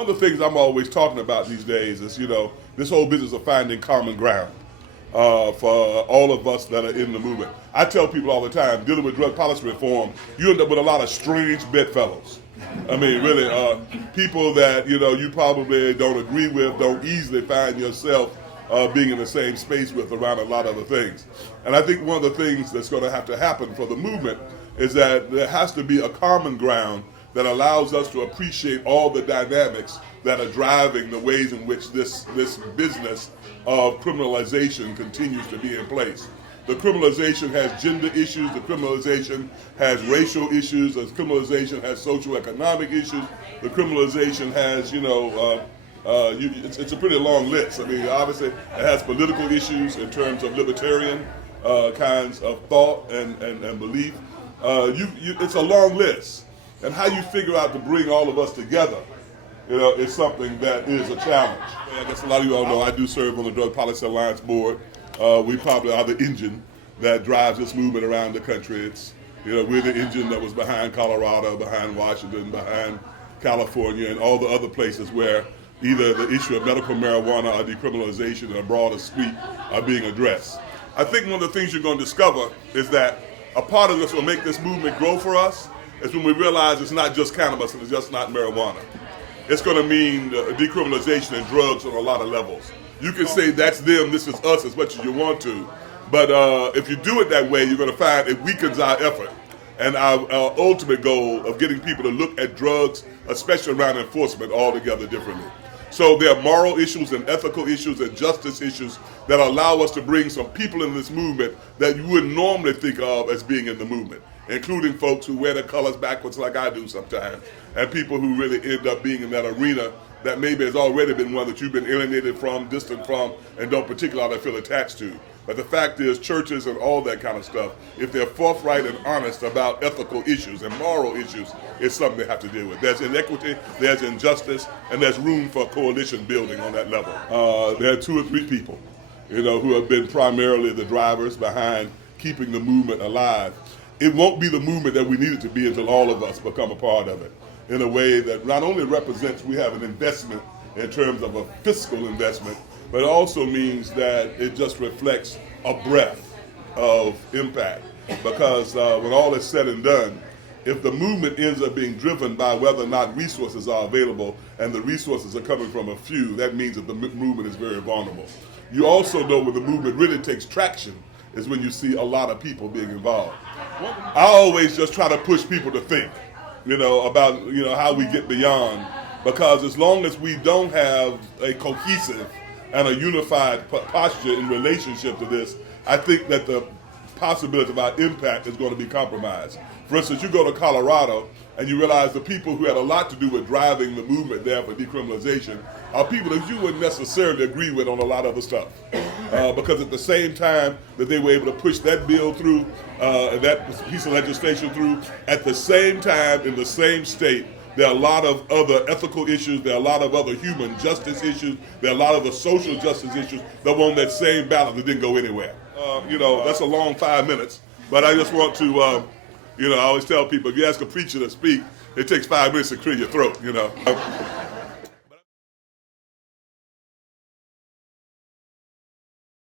One of the things I'm always talking about these days is, this whole business of finding common ground for all of us that are in the movement. I tell people all the time, dealing with drug policy reform, you end up with a lot of strange bedfellows. I mean, really, people that, you probably don't agree with, don't easily find yourself being in the same space with around a lot of other things. And I think one of the things that's going to have to happen for the movement is that there has to be a common ground that allows us to appreciate all the dynamics that are driving the ways in which this business of criminalization continues to be in place. The criminalization has gender issues, the criminalization has racial issues, the criminalization has socioeconomic issues, the criminalization has, it's a pretty long list. I mean, obviously it has political issues in terms of libertarian kinds of thought and belief. It's a long list. And how you figure out to bring all of us together, is something that is a challenge. I guess a lot of you all know I do serve on the Drug Policy Alliance Board. We probably are the engine that drives this movement around the country. It's, we're the engine that was behind Colorado, behind Washington, behind California, and all the other places where either the issue of medical marijuana or decriminalization in a broader suite are being addressed. I think one of the things you're going to discover is that a part of this will make this movement grow for us is when we realize it's not just cannabis and it's just not marijuana. It's going to mean decriminalization and drugs on a lot of levels. You can say that's them, this is us as much as you want to, but if you do it that way, you're going to find it weakens our effort and our ultimate goal of getting people to look at drugs, especially around enforcement, altogether differently. So there are moral issues and ethical issues and justice issues that allow us to bring some people in this movement that you wouldn't normally think of as being in the movement, including folks who wear their colors backwards like I do sometimes, and people who really end up being in that arena that maybe has already been one that you've been alienated from, distant from, and don't particularly feel attached to. But the fact is, churches and all that kind of stuff, if they're forthright and honest about ethical issues and moral issues, it's something they have to deal with. There's inequity, there's injustice, and there's room for coalition building on that level. There are 2 or 3 people, who have been primarily the drivers behind keeping the movement alive. It won't be the movement that we need it to be until all of us become a part of it in a way that not only represents we have an investment in terms of a fiscal investment, but it also means that it just reflects a breadth of impact. Because when all is said and done, if the movement ends up being driven by whether or not resources are available and the resources are coming from a few, that means that the movement is very vulnerable. You also know when the movement really takes traction is when you see a lot of people being involved. I always just try to push people to think, about, how we get beyond, because as long as we don't have a cohesive and a unified posture in relationship to this, I think that the possibility of our impact is going to be compromised. For instance, you go to Colorado and you realize the people who had a lot to do with driving the movement there for decriminalization are people that you wouldn't necessarily agree with on a lot of other stuff. Because at the same time that they were able to push that bill through, that piece of legislation through, at the same time in the same state, there are a lot of other ethical issues, there are a lot of other human justice issues, there are a lot of the social justice issues that were on that same ballot that didn't go anywhere. That's a long 5 minutes, but I just want to, I always tell people, if you ask a preacher to speak, it takes 5 minutes to clear your throat,